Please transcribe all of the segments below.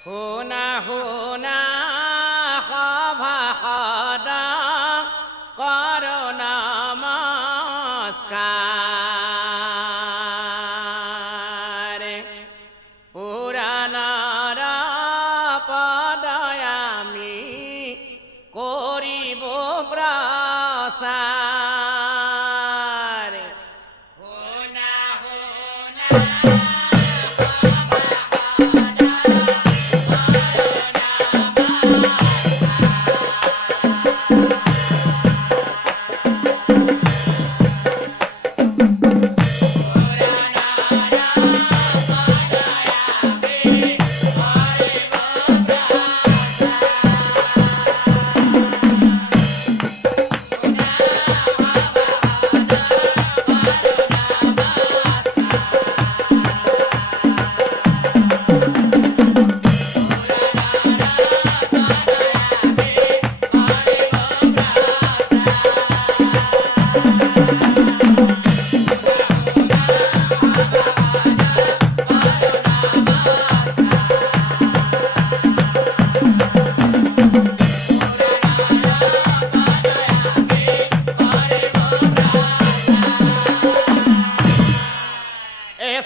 শুনা শুনা সভা সদা কৰো নমস্কাৰ পুৰাণৰ পদয় আমি কৰিব প্ৰচাৰ শুনা শুনা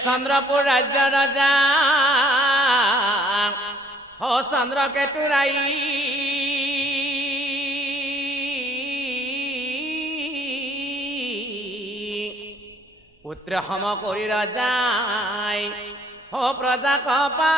চন্দ্ৰপুৰ ৰাজ্যৰ ৰজা চন্দ্ৰকেতুৰাই পুত্ৰ সম কৰি ৰজাই প্ৰজা কপা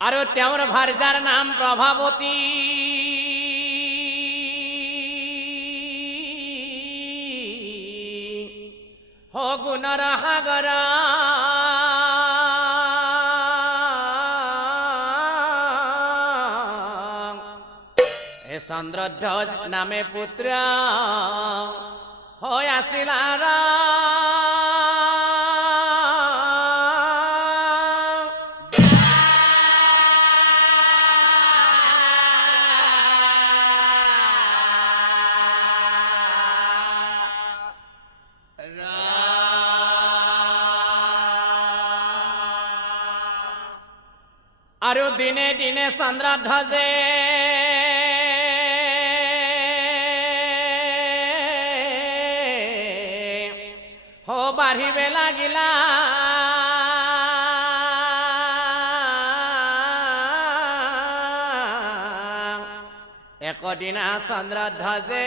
আৰু তেওঁৰ ভাৰ্যাৰ নাম প্ৰভাৱতী গুণৰ সাগৰ চন্দ্ৰধ্বজ নামে পুত্ৰ হৈ আছিল আৰু দিনে দিনে চন্দ্ৰধ্বজে বাঢ়িবে লাগিলা একদিনা চন্দ্ৰধ্বজে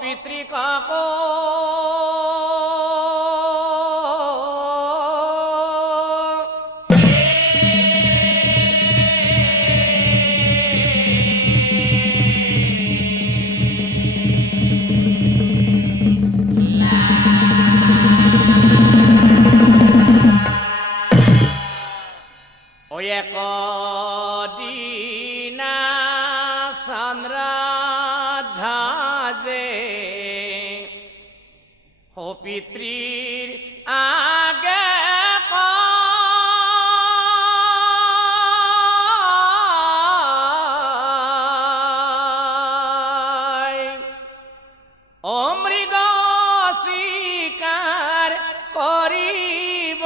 পিতৃকক একদিনা চন্দ্ৰধ্বজে পিতৃৰ আগে অমৃগ স্বীকাৰ কৰিবলৈ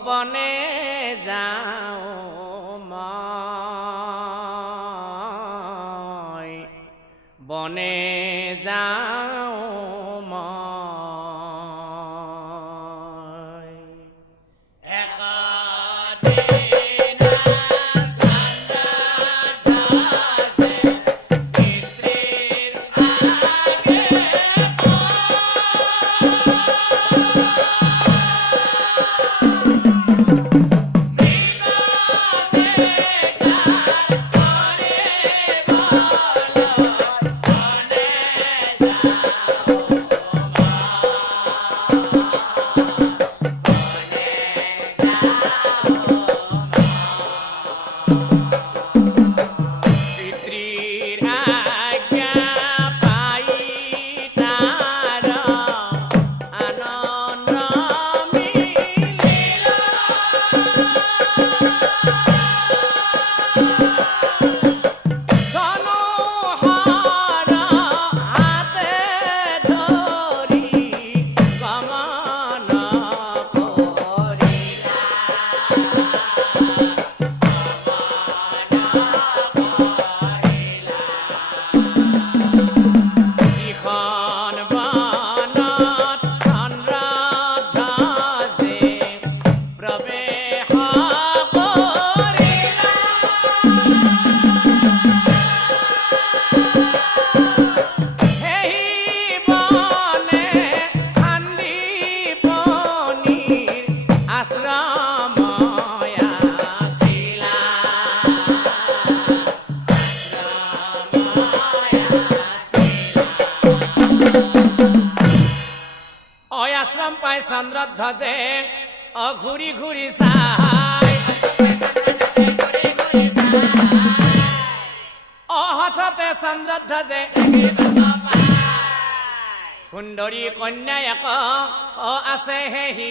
বনে যাওঁ মই বনে যাওঁ মই একদিনা চন্দ্ৰধ্বজে পিতৃৰ আগে চন্দ্ৰ ধ্বজে ঘূৰি ঘূৰি চাই হঠাতে চন্দ্ৰ ধ্বজে সুন্দৰী কন্যা এক আছে হেহি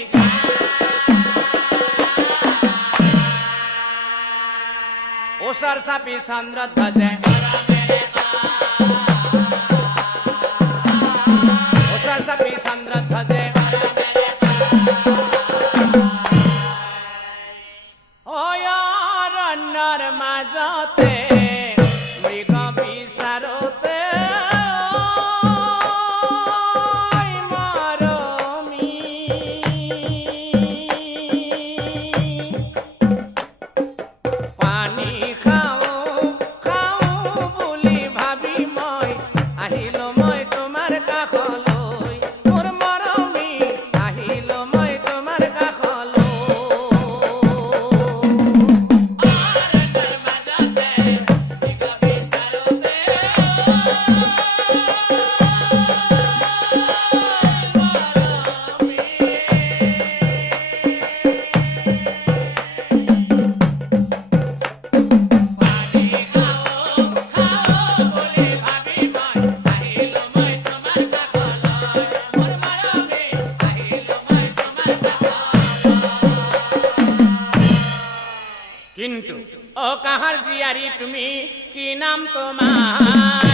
ওচৰ চাপি চন্দ্ৰ ধ্বজে ওচৰ চাপি চন্দ্ৰ ধ্বজে অৰণ্যৰ মাজতে মৃগ বিচাৰোতে কিন্তু কাহাৰ জীয়াৰী তুমি কি নাম তোমাৰ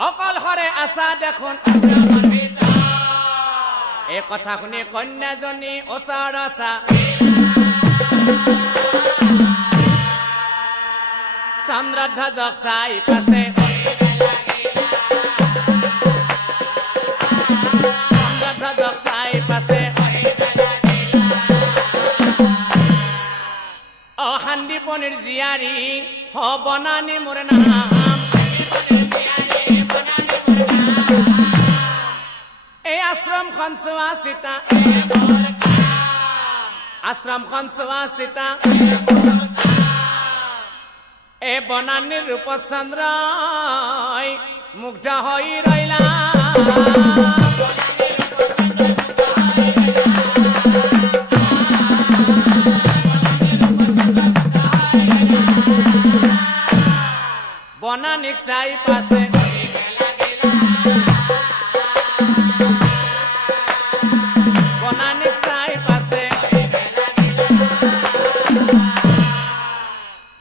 অকলশৰে আছা দেখোন এই কথা শুনি কন্যাজনী ওচৰ আছা চন্দ্ৰধ্বজক চাই পাছে চন্দ্ৰধ্বজক চাই পাছে শান্তিপনিৰ জীয়াৰী বনানী মোৰ নাম এই আশ্ৰমখন চোৱা চিতা আশ্ৰমখন চোৱা চিতা এই বনানীৰ ৰূপত চন্দ্ৰই মুগ্ধ হৈ ৰৈলা বনানীক চাই পাছে বনানীক চাই পাছে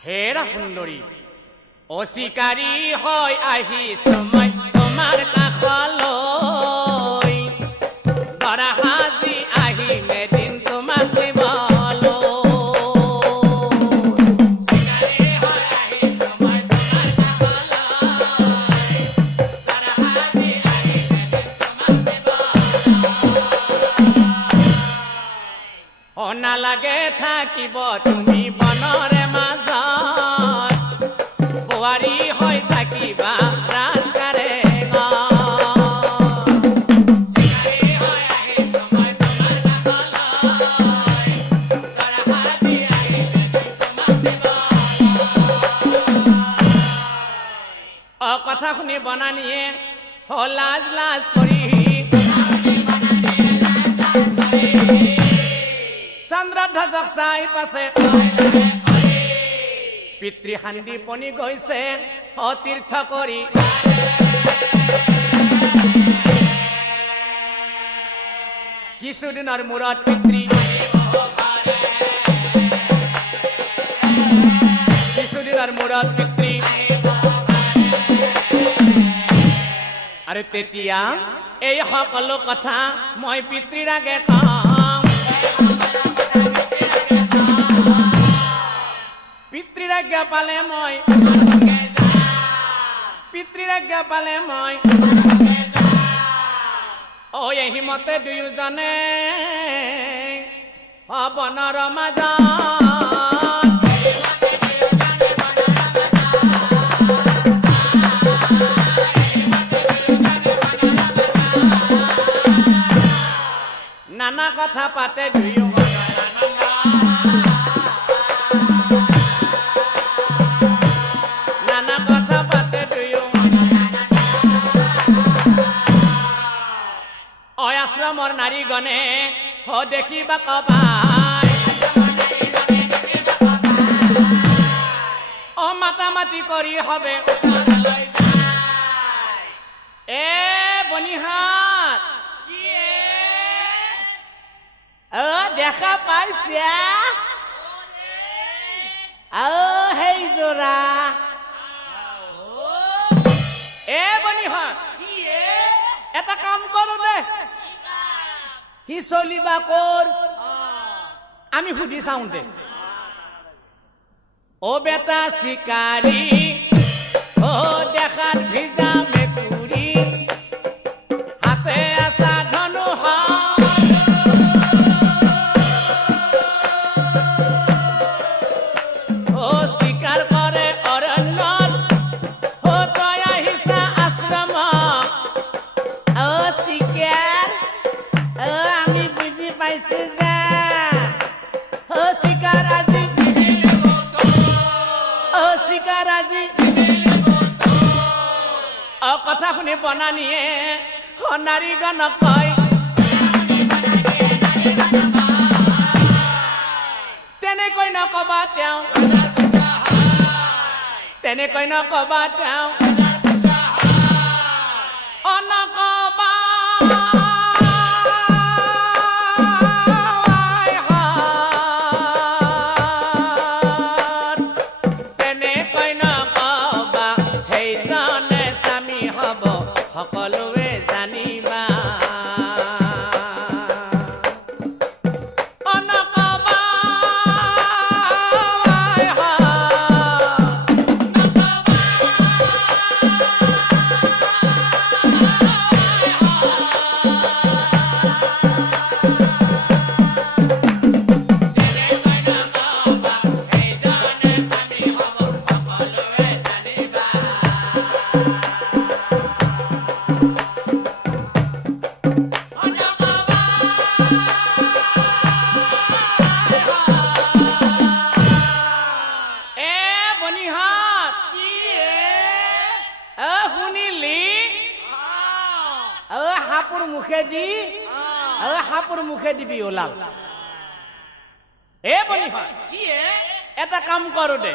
হেৰা সুন্দৰী অচিকাৰী হৈ আহিছো মই তোমাৰ কাষলৈ ধৰা সাজি আহিম এদিন তোমাক নালাগে থাকিব তুমি বনৰে মাজত বোৱাৰী হৈ থাকিবা ৰাজকাৰে কথা শুনি বনানীয়ে লাজ লাজ কৰি চন্দ্ৰধ্বজক চাই পাছে পিতৃ শান্তিপনি গৈছে তীৰ্থ কৰি কিছুদিনৰ মূৰত পিতৃ কিছুদিনৰ মূৰত পিতৃ আৰু তেতিয়া এই সকলো কথা মই পিতৃৰ আগে কম পিতৃৰ আজ্ঞা পালে মই পিতৃৰ আজ্ঞা পালে মই এহিমতে দুয়োজনে বনৰ মাজত নানা কথা পাতে দুয়ো নানা কথা পাতে দুয়ো গনে হ দেখিবা কবাই ও মাতামাতি কৰি হবে এ বনিহাত দেখা পাইছা হেই জোৰা এ বনিহাত এটা কাম কৰো দে সি চলিবা কৰ আমি সুধি চাওঁ দে ও বেটা শিকাৰী ও দেখাত ভিজা মেকুৰী হাতে আছা ধনু ও শিকাৰ কৰে অৰণ্যত ও তই আহিছা আশ্ৰম ও শিকাৰ আমি বুজি পাইছো যে ও শিকাৰ আজি শিকাৰ আজি কথা শুনি বনানিয়ে নাৰী গণক কয় তেনেকৈ নকবা তেওঁ তেনেকৈ নকবা তেওঁ নকবা সকলোৱে জানিবা নকবা হাপুৰ মুখে দিবি ওলাল এ বনিহাত এটা কাম কৰো দে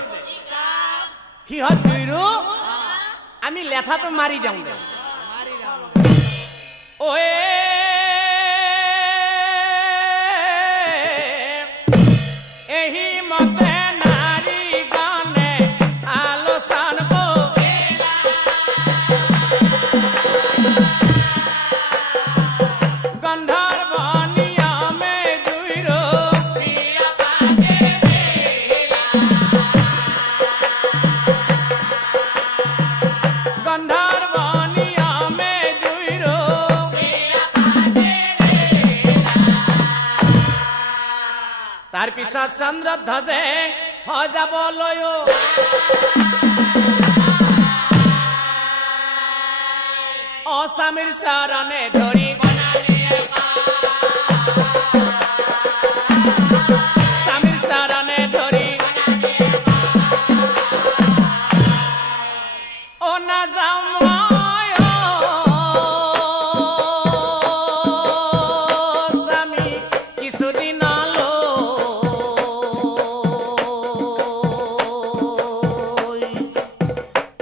সিহঁত দুইৰো আমি লেঠাটো মাৰি দিওঁ দে এহি মতে নাৰী গণে আলোচন গন্ধৰ্ব নিয়মে জুইৰো গন্ধৰ্ব নিয়মে জুইৰো তাৰ পিছত চন্দ্ৰধ্বজে সজাবলৈ স্বামীৰ চৰণে ধৰি স্বামীৰ চৰণে ধৰি নাযাওঁ মই স্বামী কিছুদিনলৈ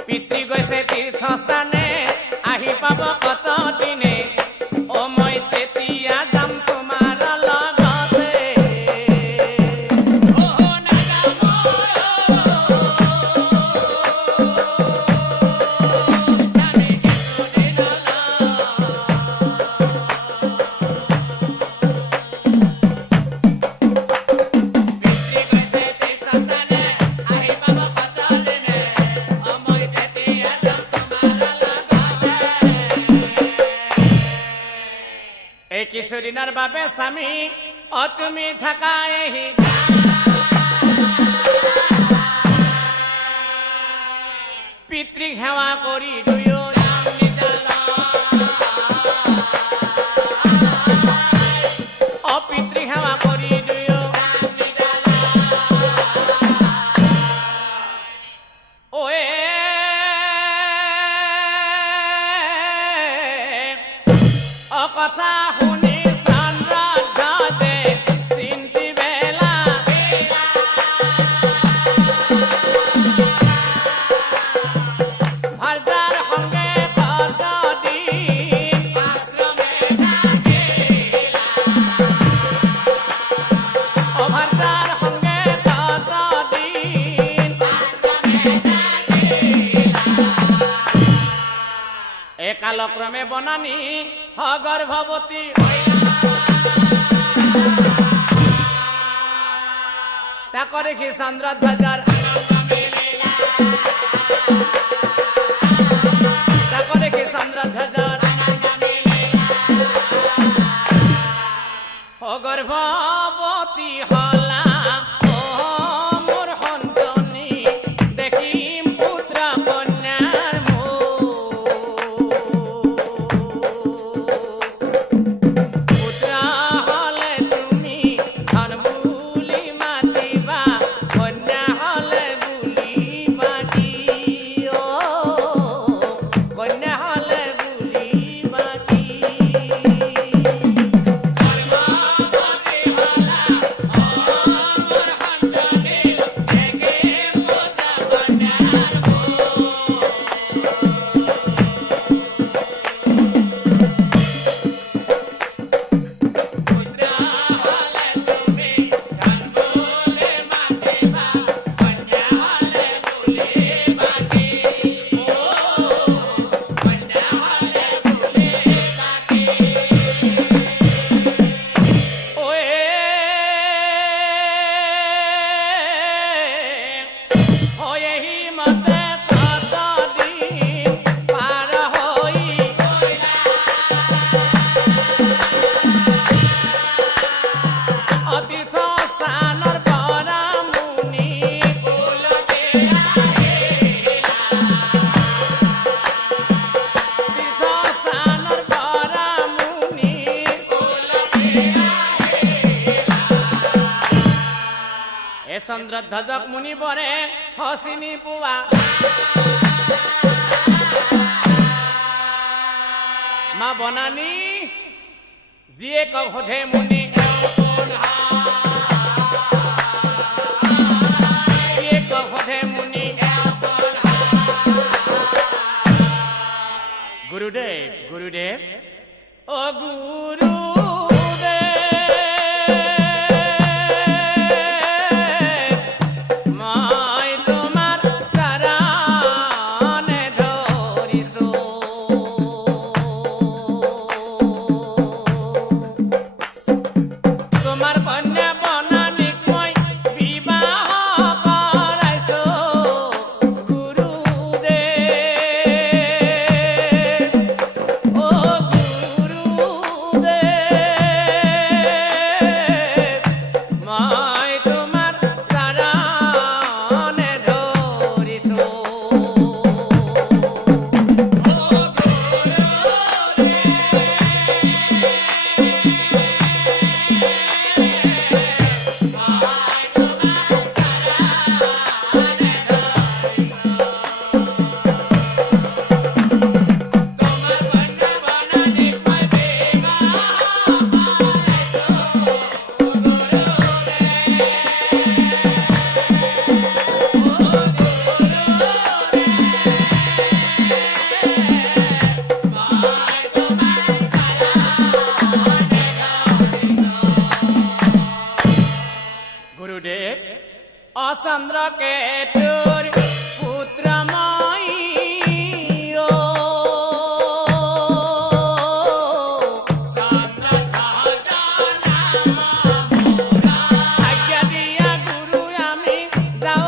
পিতৃ গৈছে তীৰ্থস্থানে আহি পাব কত দিনে মই তেতিয়া যাম তোমাৰ লগতে কিছুদিনৰ বাবে স্বামী তুমি থাকাহি পিতৃক সেৱা কৰি দুয়ো পিতৃক সেৱা কৰি দুয়ো কথা শুনি চন্দ্ৰ কালক্রমে বনানী গর্ভবতী তাকে দেখি চন্দ্রধ্বজার তাকে দেখি চন্দ্রধ্বজার গর্ভবতী হলা মোর সন্তনী দেখিম পুত্র কন্যার পুত্র হলে তুমি ধন বুলি মাতিবা কন্যা হলে বুলি মাতি কন্যা হলে বুলি মাতি চন্দ্রধ্বজক মুনি বরে হসিনি পুয়া মা বনানী যিয়ে কঘে মুনি যিয়ে কঘে মুনি গুরুদেব গুরুদেব ও গুরু চন্দ্র কেতুর পুত্র মই আজ্ঞা দিয়া গুরু আমি যাও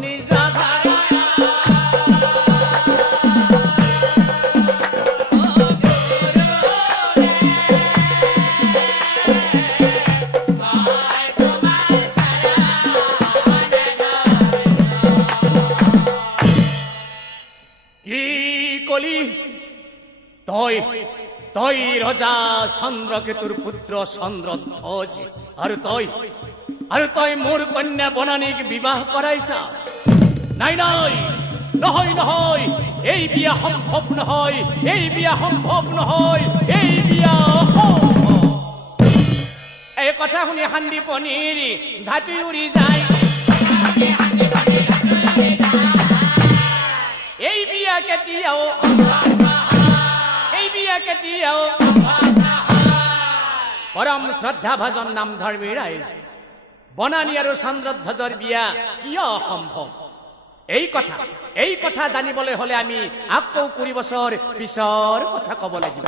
নিজ তই রজা চন্দ্রকেতুর পুত্র চন্দ্রধ্বজ আর তই মোর কন্যা বনানীক বিবাহ করাইছা নাই নাই নহয় নহয় এই বিয়া সম্ভৱ নহয় এই বিয়া সম্ভৱ নহয় এই বিয়া এই কথা শুনি হান্দি পনীৰ ধাতি উৰি যায় এই বিয়া কেতিয়াও পৰম শ্ৰদ্ধা ভজন নাম ধৰ্মী ৰাইজ বনানী আৰ চন্দ্ৰধ্বজৰ বিয়া কিয় অসম্ভৱ এই কথা জানিবলৈ হলে আমি আকৌ 20 বছৰ পিছৰ কথা ক'ব লাগিব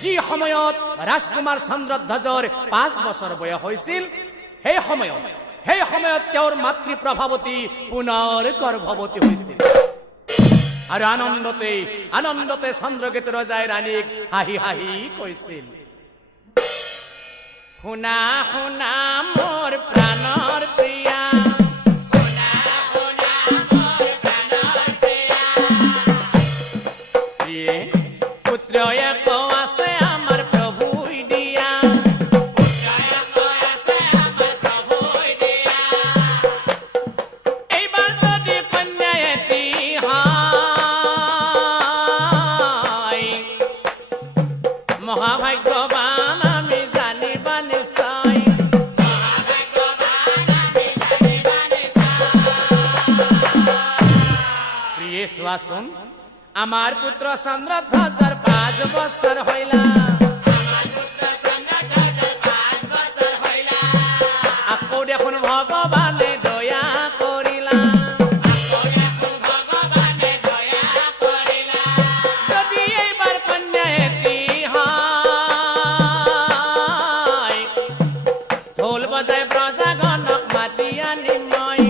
যি সময়ত ৰাজকুমাৰ চন্দ্ৰধ্বজৰ 5 বছৰ বয়স হৈছিল সেই সময়ত তেওঁৰ মাতৃ প্ৰভাৱতী পুনৰ গৰ্ভৱতী হৈছিল আৰু আনন্দতে চন্দ্ৰকেতু ৰজাই ৰাণীক হাঁহি কৈছিল শুনা শুনা মোৰ প্ৰাণৰ প্ৰিয়া পুত্ৰয়ে আছে আমাৰ প্ৰভুই দিয়া এইবাৰ যদি কন্যা এটি হয় মহাভাগ্যৱান আমি জানিবা নিশ্চয় প্ৰিয়ে চোৱাচোন আমাৰ পুত্ৰ চন্দ্ৰধ্বজৰ 5 বছৰ হইলা আকৌ দেখোন ভগৱানে দয়া কৰিলা যদি এইবাৰ কন্যা এটি হয় ঢোল বজাই প্ৰজাগণক মাতি আনিম মই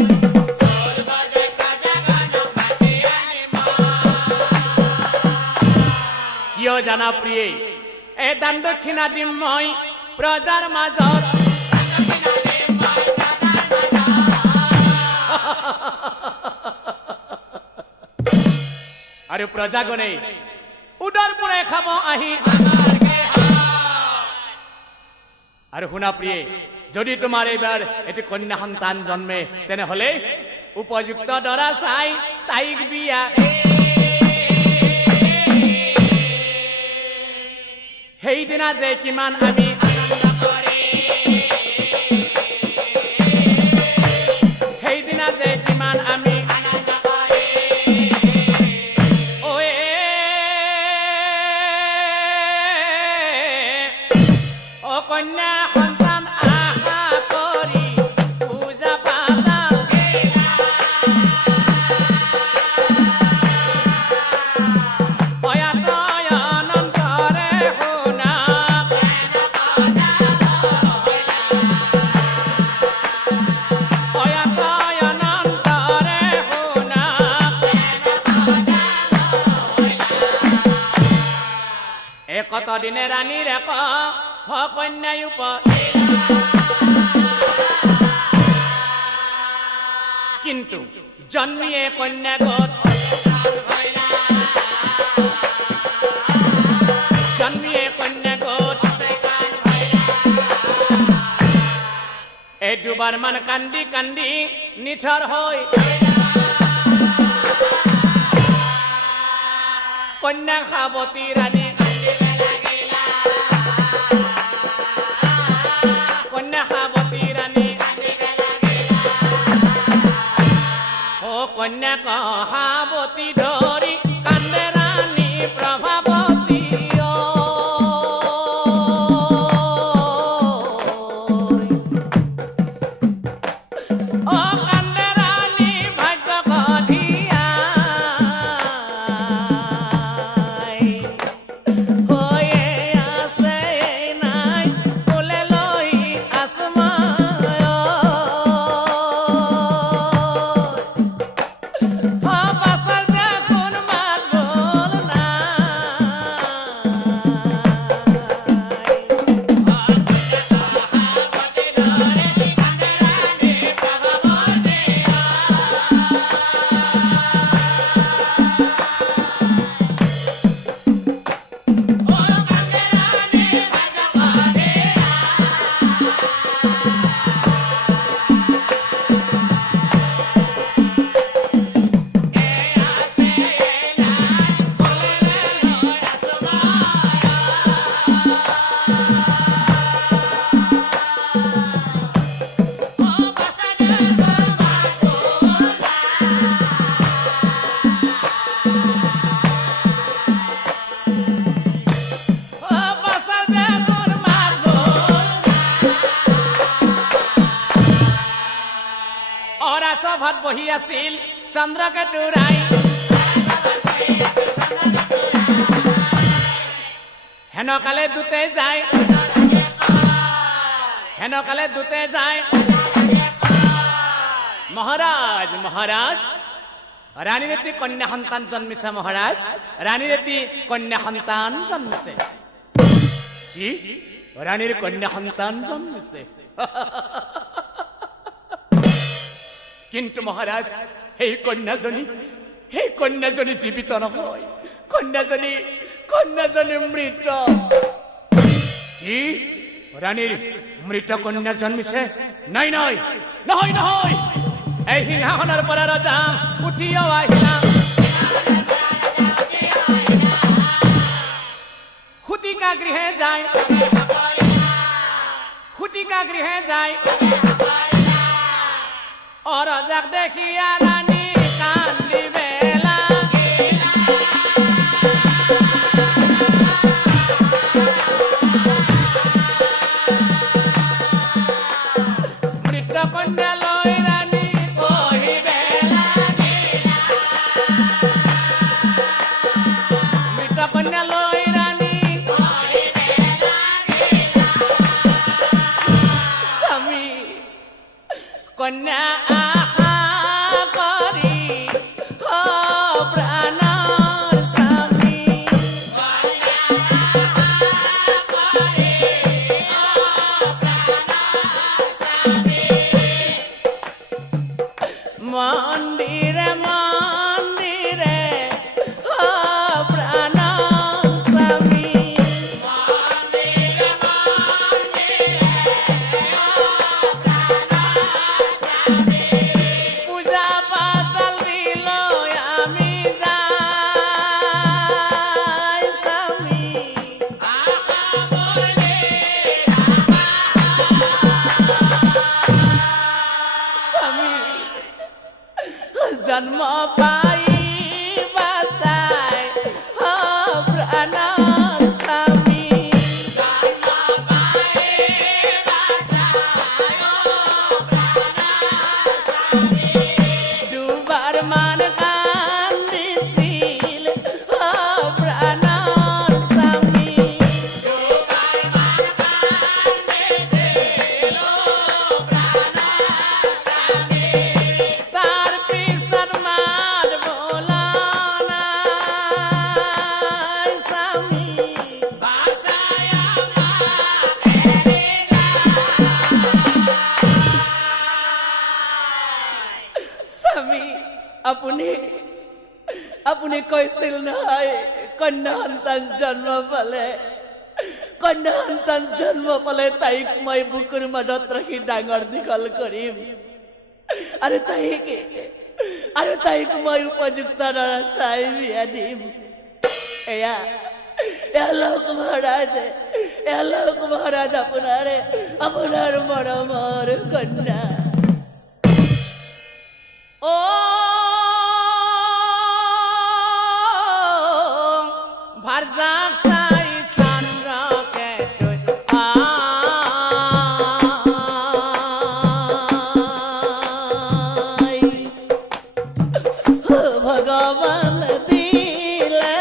কিয় জানা প্ৰিয়ে এই দান দক্ষিণা দিম মই প্ৰজাৰ মাজত আৰু প্ৰজাগণে উদৰ পুৰে খাব আহি আৰু শুনা প্ৰিয়ে যদি তোমাৰ এইবাৰ এটি কন্যা সন্তান জন্মে তেনেহলে উপযুক্ত দৰা চাই তাইক বিয়া সেইদিনা যে কিমান আমি সেইদিনা যে কিমান আমি কন্যা সন্তান আশা কৰি পূজা পাতা অনন্তৰে শুনা অনন্তৰে শুনা একত দিনে ৰাণীৰ এক কন্যাই কিন্তু জন্মিয়ে কন্যাগত এই দুবাৰ মান কান্দি কান্দি নিথৰ হৈ কন্যা সাৱতী ৰাণী কন্যা সাৱতী ধৰি কান্দে ৰাণী প্ৰভাৱতী কান্দে ৰাণী ভাগ্য কঠিয়াই হৈয়ে আছে নাই কোলে লৈ আসমা অৰাসভত বহি আছিল চন্দ্ৰকেতু ৰায় হেনকালে দুতে যায় মহারাজ মহারাজ রানীর এটি কন্যা সন্তান জন্মিছে মহারাজ রানীর এটি কন্যা সন্তান জন্মিছে কি রানীর কন্যা সন্তান জন্মিছে কিন্তু মহারাজ এই কন্যাজনী জীবিত নহয় কন্যাজনী মৃত কি রানীর মৃত কন্যা জন্মিছে নাই নহয় এই সিংহাসনৰ পৰা ৰজা উঠিও আহিলা হুতিকা গৃহে যায় অৰজাক দেখিয়া ৰাণী কান্দিবে লাগিলা মৃত কন্যা লৈ ৰাণী কহিবে লাগিলা মৃত কন্যা লৈ ৰাণী কহিবে লাগিলা স্বামী কন্যা আশা কৰি প্ৰাণৰ স্বামী মন্দিৰে প্ৰাণৰ স্বামী পূজা পাতল দিলৈ আমি যাই স্বামী স্বামী জন্ম পাই বাচাই প্ৰাণৰ স্বামী দুবাৰ মান কান্দিছিল প্ৰাণৰ স্বামী তাৰ পিছত মাত বোলা নাই স্বামী স্বামী আপুনি কৈছিল নহয় কন্যা সন্তান জন্ম পালে তাইক মই বুকুৰ মাজত ৰাখি ডাঙৰ দীঘল কৰিম আৰু তাইক মই উপযুক্ত ল'ৰা চাই বিয়া দিম এয়া লওক মহাৰাজ আপোনাৰ মৰমৰ কন্যা ও ভাৰজাক চাই চন্দ্ৰকেতু আই ভগৱান দিলে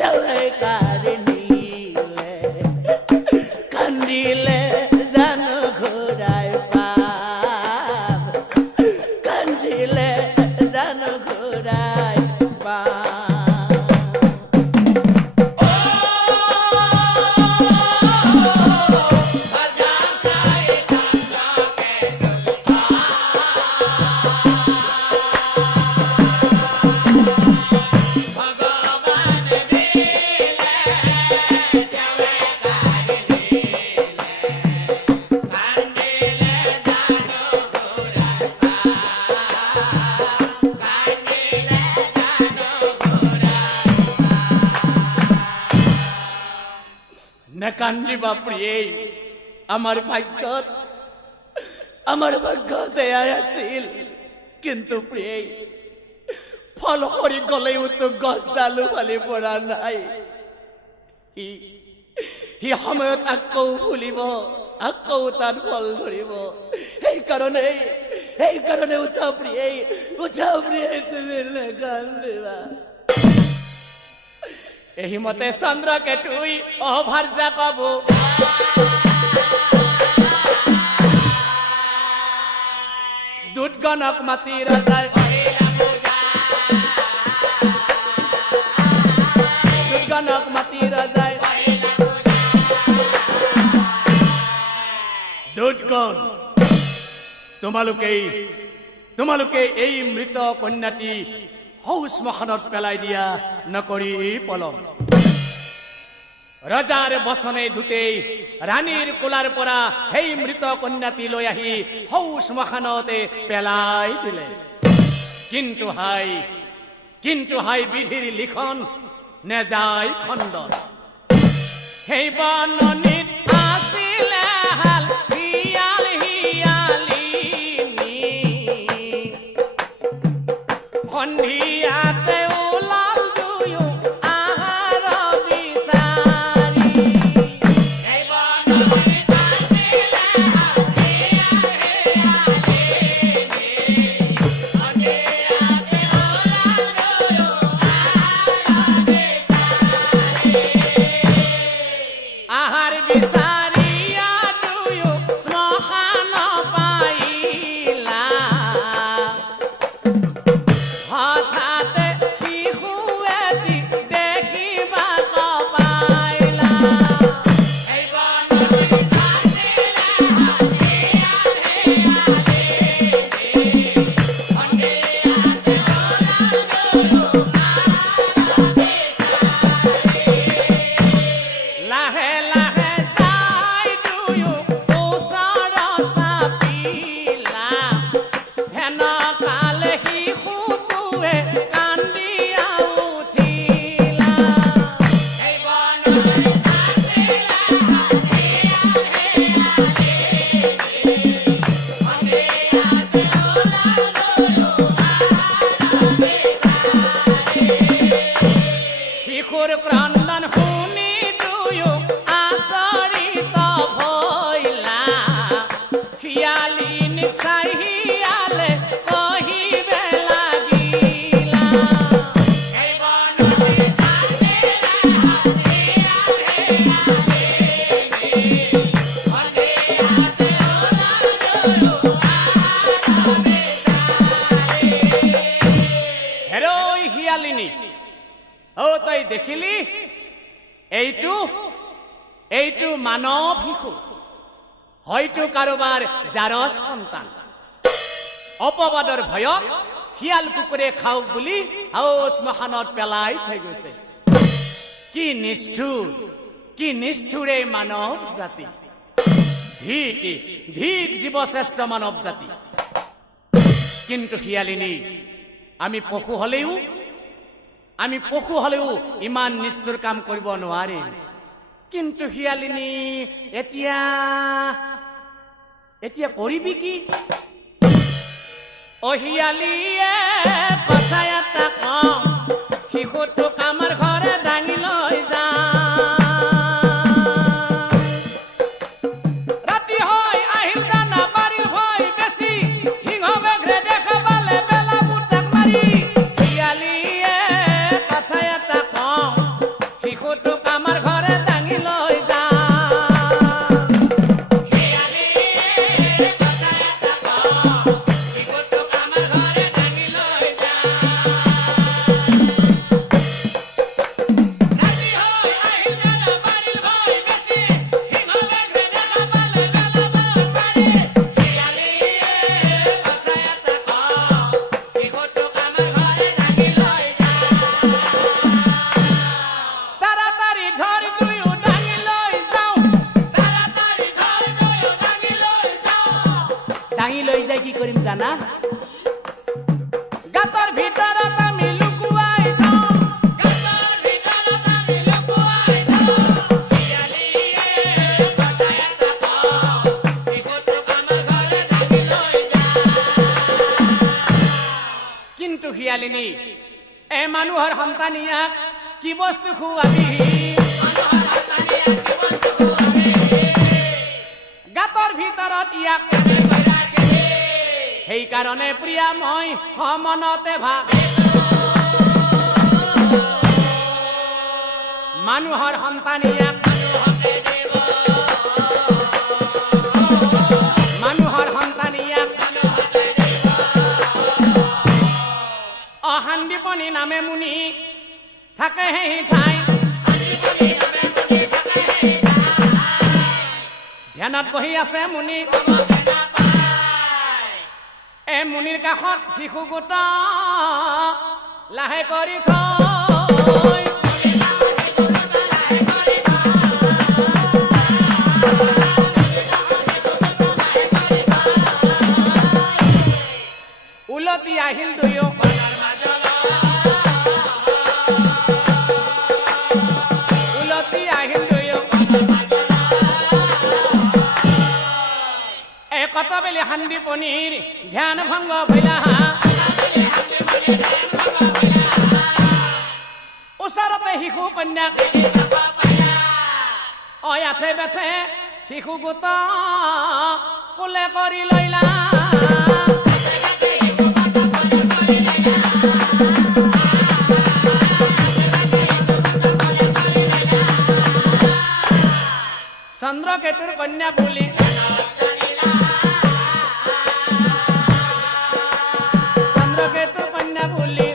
জয়কাৰী নীলে কান্দিলে জানো ঘূৰাই পাম কান্দিলে জানো ঘূৰাই পাম নেকান্দিবা প্ৰিয়ে আমাৰ ভাগ্যত এয়াই আছিল কিন্তু প্ৰিয়ে ফল সৰি গলেওতো গছডালো ফালি পৰা নাই সি সময়ত আকৌ ফুলিব আকৌ তাত ফল ধৰিব এই কারণে উঠাও প্রিয় তুমি কান্দিবা ଏହି ମତେ ଚନ୍ଦ୍ର କେଟୁଇ ଅଭାର୍ଯ୍ୟା କବୁ দুর্গনক মাতি রাজায় দুর্গনক মাতি রাজায় দুর্গন তোমালোকে এই মৃত কন্যাটি হৌ শ্মশানত পেলাই দিয়া নকৰি পলম ৰজাৰ বচনে ধুতেই ৰাণীৰ কোলাৰ পৰা সেই মৃত কন্যাটি লৈ আহি হৌ শ্মশানতে পেলাই দিলে কিন্তু হাই বিধিৰ লিখন নেযায় খণ্ডন সেই বননিত আছিলে হাল হিয়ালিনী সন্ধিয়াতে ওলাল দুয়ো আহাৰ বিচাৰি সেই বননিত আছিলে হাল হিয়ালিনী সন্ধিয়াতে ওলাল দুয়ো আহাৰ বিচাৰিয়া দুয়ো শ্মশান পাইলা হঠাতে শিশু এটি দেখিবা পাইলা এই বননিত আছিলে সন্ধিয়াতে লাহে লাহে যাই দুয়ো ওচৰ চাপিলা হেন কালে শিশুটোৱে কান্দিয়া উঠিলা এই বননিত আছিলে সন্ধিয়াতে ওলাল দুয়ো শিশুৰ ক্ৰন্দন শুনি দুয়ো আচৰিত ভৈলা শিয়ালিনীক চাই শিয়ালে কহিবে লাগিলা এই বননিত আছিলে সন্ধিয়াতে ওলাল দুয়ো হেৰৈ শিয়ালিনী ও তই দেখিলি এইটো মানৱ শিশু হয়তো কাৰোবাৰ জাৰজ সন্তান অপবাদৰ ভয়ত শিয়াল কুকুৰে খাওক বুলি শ্মশানত পেলাই থৈ গৈছে কি নিষ্ঠুৰে মানৱ জাতি ধিক জীৱশ্ৰেষ্ঠ মানৱ জাতি কিন্তু শিয়ালিনী আমি পশু হলেও ইমান নিষ্ঠুৰ কাম কৰিব নোৱাৰিম কিন্তু শিয়ালিনী এতিয়া কৰিবি কি অ শিয়ালিয়ে কথা এটা কম শিশুটোক আমাৰ ঘৰে দাঙি লৈ যা ৰাতি হয় আহিল জানা বাৰীৰ ভয় বেছি সিংহ বেঘৰে দেখা পালে বেলা বুটাক মাৰি শিয়ালিয়ে কথা এটা কম শিশুটোক আমাৰ ঘৰে দাঙি লৈ যা শিয়ালিয়ে কথা এটা কম শিশুটোক আমাৰ ঘৰে দাঙি লৈ যা ৰাতি হয় আহিল জানা বাৰীৰ ভয় বেছি সিংহ বেঘৰে দেখা পালে বেলা বুটাক মাৰি শিয়ালিয়ে কথা এটা কম শিশুটোক আমাৰ ঘৰে দাঙি লৈ যা তাড়াতাড়ি ধর দুয়ো দাঙি লৈ যাও তাড়াতাড়ি ধর দুয়ো দাঙি লৈ যাও দাঙি লৈ যাই কি কৰিম জানা গাতৰ ভিতৰত আমি লুকুৱাই যাওঁ গাতৰ ভিতৰত আমি লুকুৱাই যাওঁ শিয়ালিয়ে কথা এটা কম শিশুটোক আমাৰ ঘৰে দাঙি লৈ যা কিন্তু শিয়ালিনী এই মানুহৰ সন্তানিয়াক কি বস্তু খুৱাবি গাতৰ ভিতৰত ইয়াক সেইকাৰণে প্ৰিয়া মই মনতে ভাবি মানুহৰ সন্তানিয়াক মানুহৰ সন্তানিয়াক সান্দীপনী নামে মুনি থাকে সেই ঠাই ধ্যানত বহি আছে মুনি এই মুনিৰ কাষত শিশু গোট লাহে কৰি থৈ উলটি আহিল দুয়ো উলটি আহিল দুয়ো কতবেলি সান্দীপনীৰ ধ্যান ভংগ ভৈলা ওচৰতে শিশু কন্যাক আঠে বেঠে শিশু গোট কোলে কৰি লৈলা চন্দ্ৰকেতুৰ কন্যা বুলি চন্দ্ৰকেতুৰ কন্যা বুলি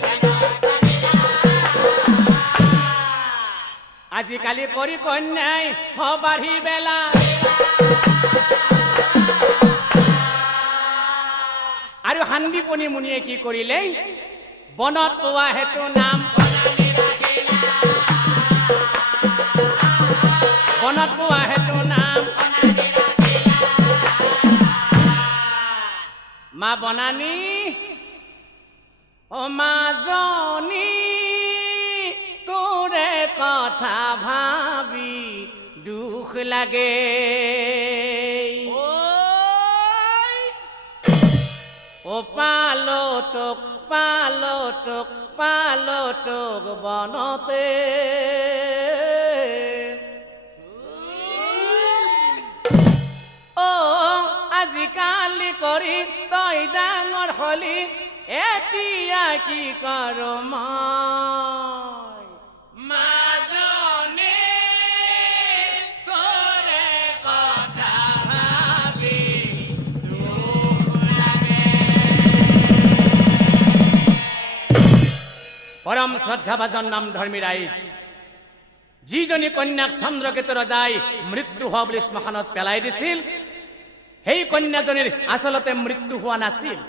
আজিকালি কৰি কন্যাই বাঢ়ি বেলা আৰু সান্দীপনী মুনিয়ে কি কৰিলে বনত পোৱা হেতু নাম বনত পোৱা হেতু নাম মা বনানী ও মাজনী তোৰে কথা ভাবি দুখ লাগে ও পালতক পালতক পালতক বনতে আজিকালি কৰি তই ডাঙৰ হলি এতিয়া কি কৰ মাজনী তোৰে কথা ভাবি দুখ লাগে পৰম শ্ৰদ্ধাভাজন নাম ধৰ্মী ৰাইজ যিজনী কন্যাক চন্দ্ৰকেতু ৰজাই মৃত্যু হোৱা বুলি শ্মশানত পেলাই দিছিল সেই কন্যাজনীৰ আচলতে মৃত্যু হোৱা নাছিল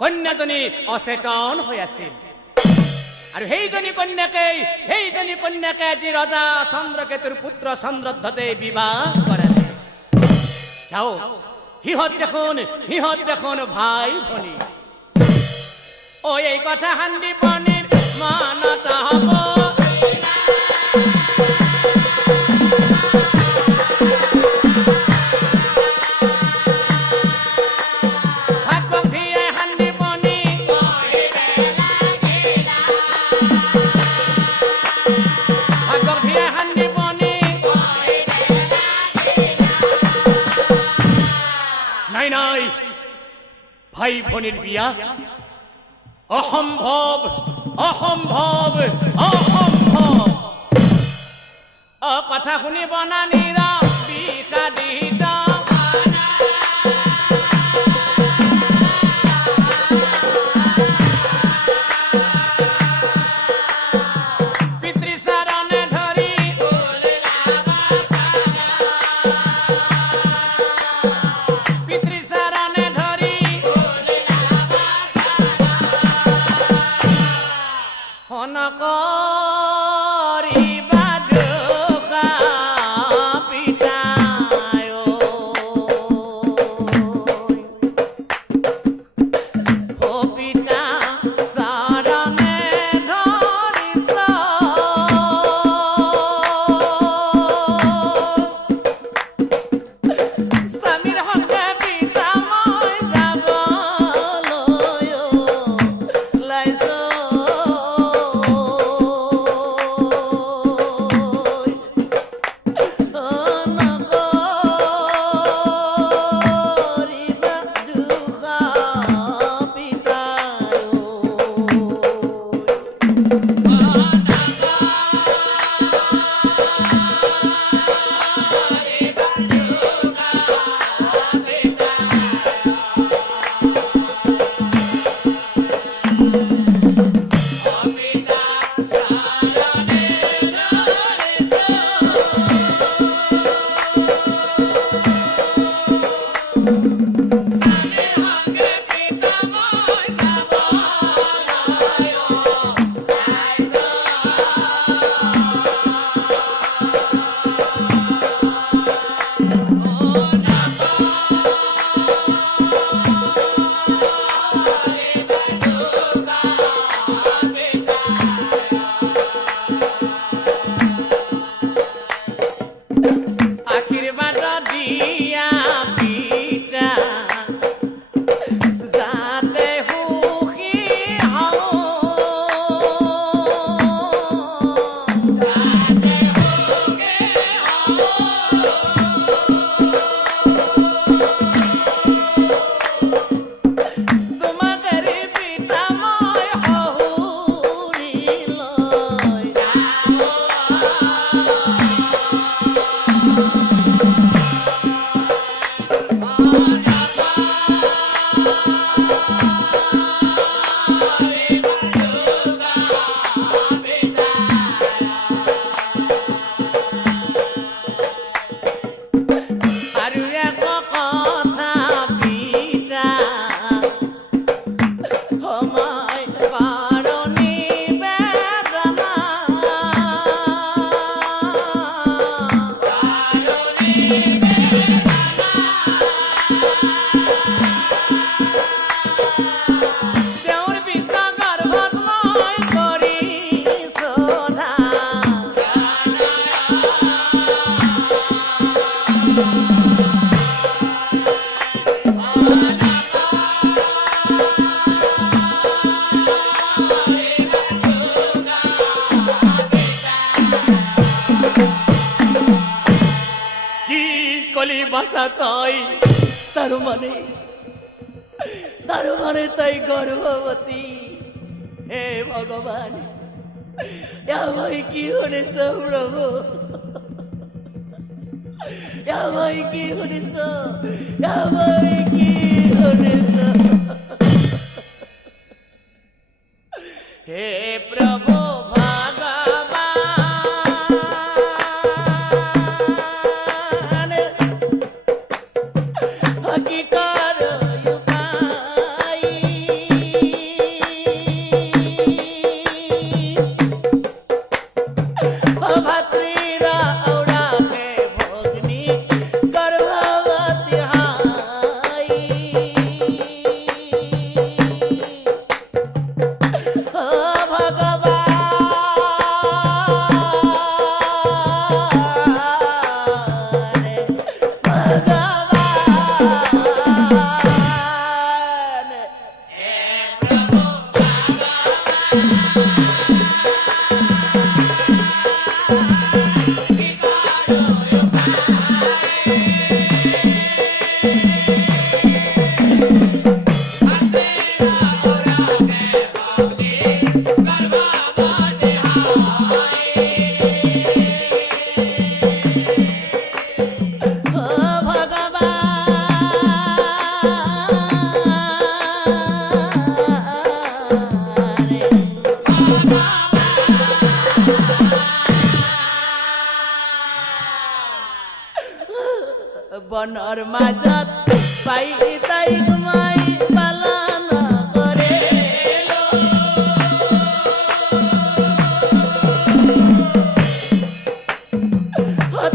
কন্যাজনী অচেতন হৈ আছিল আৰু সেইজনী কন্যাকে আজি ৰজা চন্দ্ৰকেতুৰ পুত্ৰ চন্দ্ৰধ্বজে বিবাহ কৰালে চাও সিহঁত দেখোন ভাই ভনী এই কথা সান্দীপনীৰ মনত হ'ব ভাই ভনীৰ বিয়া অসম্ভৱ অসম্ভৱ অসম্ভৱ কথা শুনি বনানীৰ বিষাদিত পিতৃচৰণে ধৰি পিতৃচৰণে ধৰি নকৰিবা দুখা পিতায় ও পিতা চৰণে ধৰিছ স্বামীৰ সঙ্গে পিতা মই যাবলৈ ওলাইছো বাসা তই তার মানে তাই গর্ভবতী হে ভগবান আমায় কি হয়েছ প্রভু আমায় কি হয়েছ আমায় কি হয়েছ হে প্রভু ভগবান কি কর উপায় ভাতৃরা ওড়াকে ভগ্নি গর্ভবতী হাই বনর মাজত পাই তাই ঘুমাই পালন করে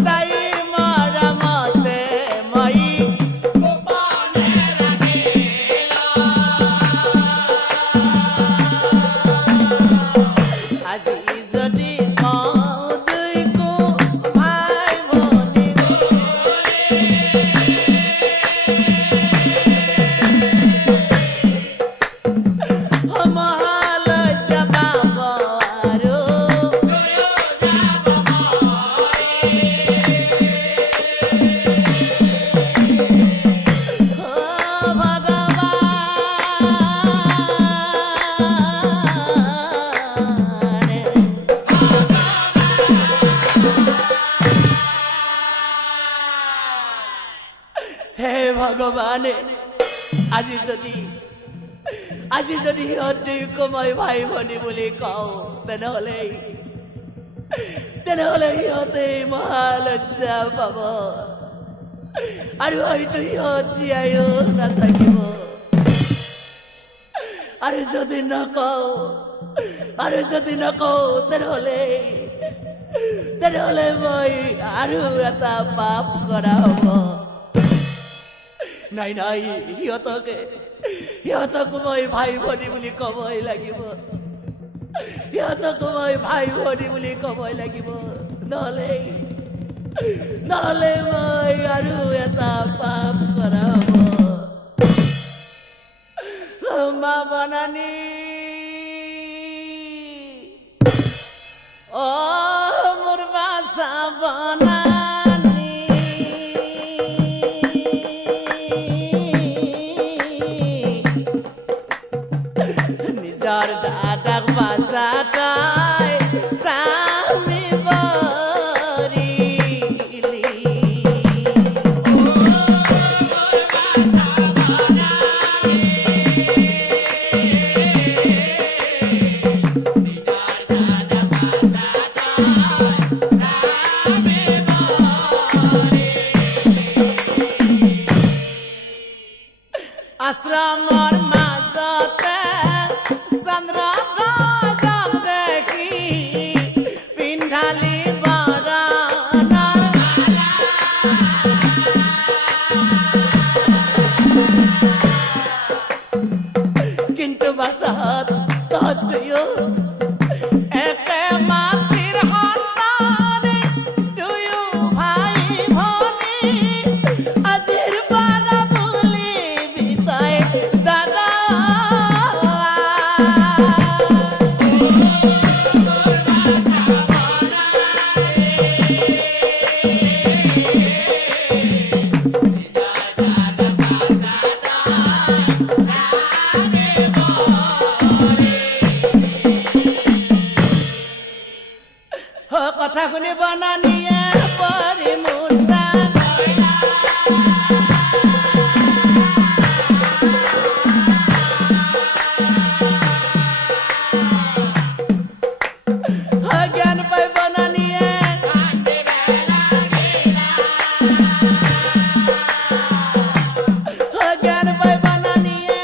তাই মরমতে মই আজি যদি কওঁ দুই কো ভাই ভনী মহালয় যাবাব আৰু হে ভগৱান আজি যদি সিহঁত মই ভাই ভনী বুলি কওঁ তেনেহলে সিহঁতে মহালজ্জা পাব আৰু হয়তো সিহঁত জীয়াইও নাথাকিব আৰু যদি নকওঁ তেনেহলে মই আৰু এটা পাপ কৰা হ'ব নাই সিহঁতক মই ভাই ভনী বুলি ক'বই লাগিব নহলে মই আৰু এটা পাপ কৰা হ'ব মা বনানী অ মোৰ বাছা বনানী নিজৰ দাদাক বাছা তাই স্বামী বৰিলি আশ্ৰমৰ মাজতে চন্দ্ৰ দেখি পিন্ধালি বৰণৰ কিন্তু বাছত তহঁতিও একে মাতৃৰ সন্তান দুয়ো ভাই ভনী আজিৰ পৰা বুলিবি তই দাদা ফাগুনে বনানিয়ে পরি মূর্ছা জ্ঞান পাই বনানিয়ে জ্ঞান পাই বনানিয়ে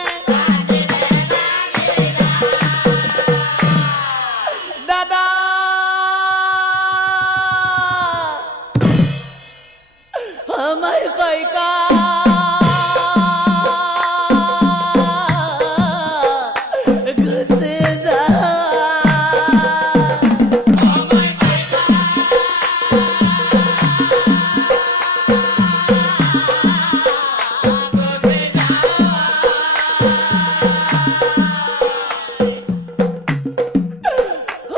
দাদা আমায় কই কা গুছে যা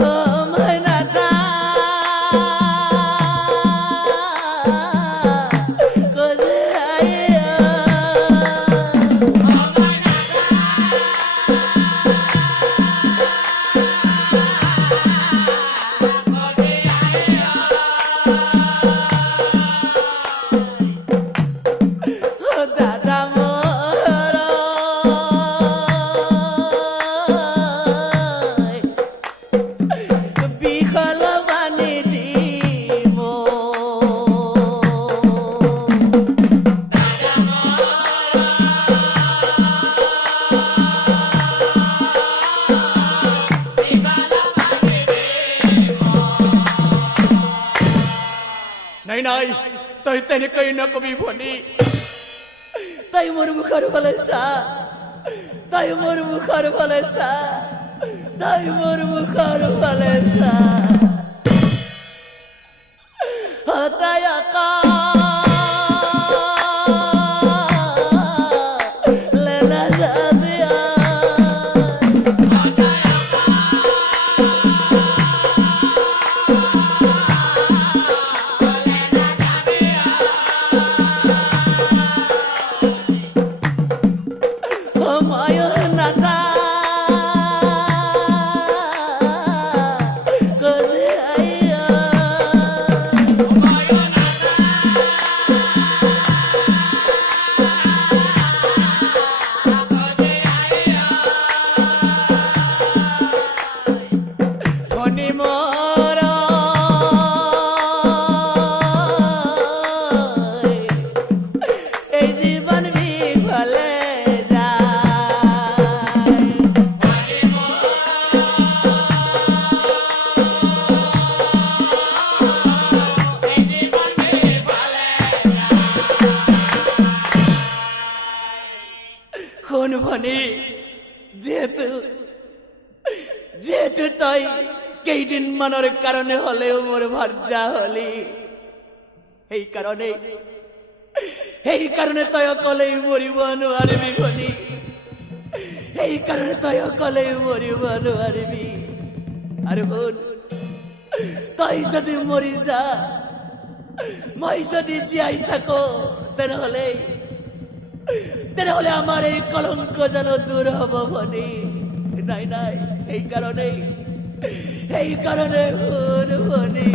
আমায় না যা গুছে আইয়া দাদা মোর বিখল বানি দিব নাই নাই তই তেনেকৈ নকবি ভনী তাই মোর মুখর বলে চা তাই মোর মুখর বলে চা তাই মোর মুখর বলে চা তাই আকা লেলা যাবিয়া আমায় নাটা গুছে আইয়া ধনী মোর এই জীবন বিফলে যায় কোন ভনী যেহেতু যেহেতু তাই কেইদিন মানৰ কাৰণে হলেও মোৰ ভাৰ্যা হলি সেই কাৰণে তই অকলেই মৰিব নোৱাৰিবি ভনী সেই কাৰণে তই অকলেই মৰিব নোৱাৰিবি আৰু শুন তই যদি মৰি যা মই যদি জীয়াই থাকো তেনেহলে আমাৰ এই কলংক যেন দূৰ হব ভনী নাই নাই সেই কাৰণে শুন ভনী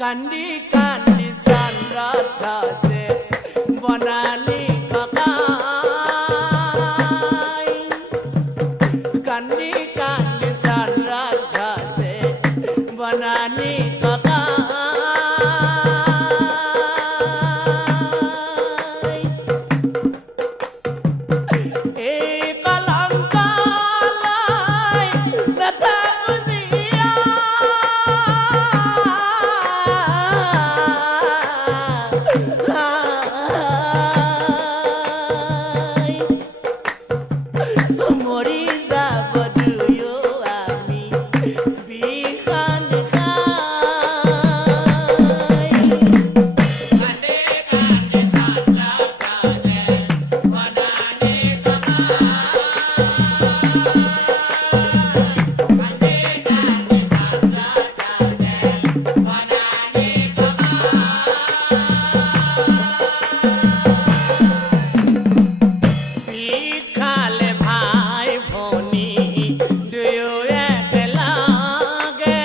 কান্দি কান্দি চান্দ্ৰা ধাসে বনালি ককাই কান্দি কান্দি চান্দ্ৰা ধাসে বনালি ককাই এই কলংক লৈ নাথাকো জীয়া মৰি যাব দুয়ো আমি বিখন খাই বিখালে ভাই ভনী দুয়ো একেলগে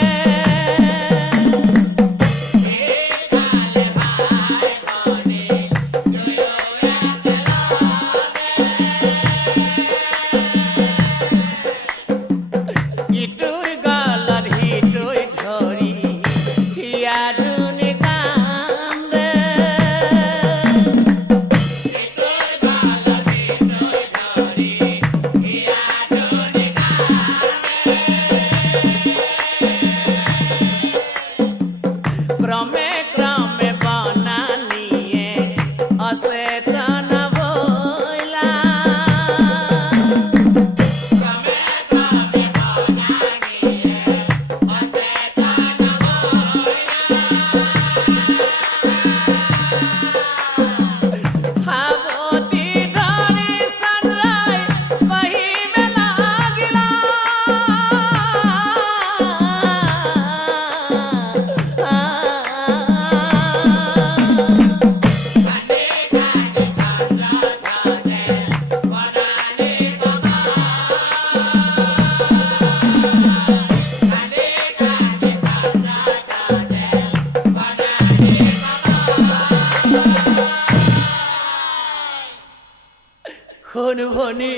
ভনী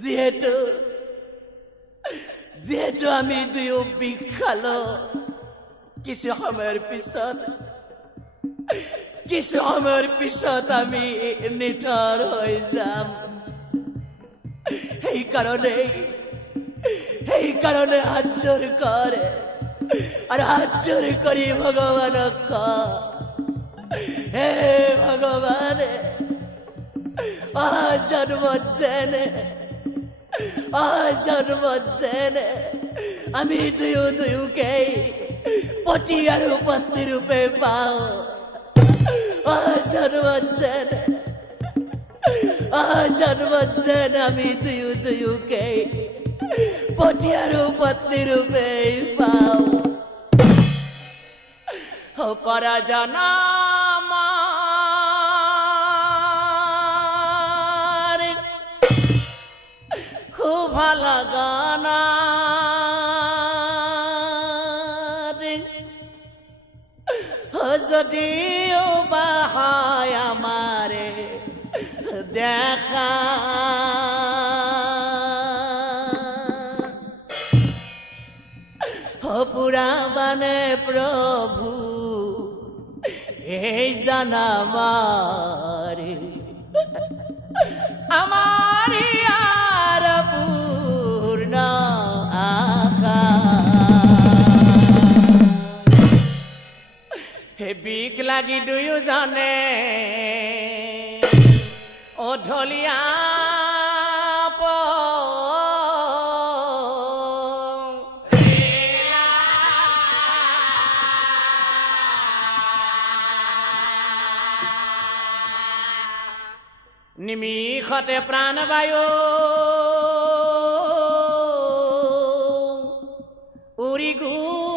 যিহেতু যিহেতু আমি দুয়ো বিষ খালো কিছু সময়ৰ পিছত আমি নিথৰ হৈ যাম সেইকাৰণে হাত জোৰ কৰে আৰু হাত জোৰ কৰি ভগৱানক কওঁ হে ভগৱানে জন্মত যেনে আমি দুয়োকে পতি আৰু পত্নী ৰূপে পাওঁ জন্মত যেনে আমি দুয়োকে পতি আৰু পত্নী ৰূপে পাওঁ পরা জানামার খুব ভালো গানা যদিও বাহায় আমারে দেখা পুরাবানে প্রভু এই জানামারে আমার আর পূর্ণ আশা হে বিক লাগি দুয়োজনে অঢলীয়া নিমিষতে প্ৰাণবায়ু উৰি গৈ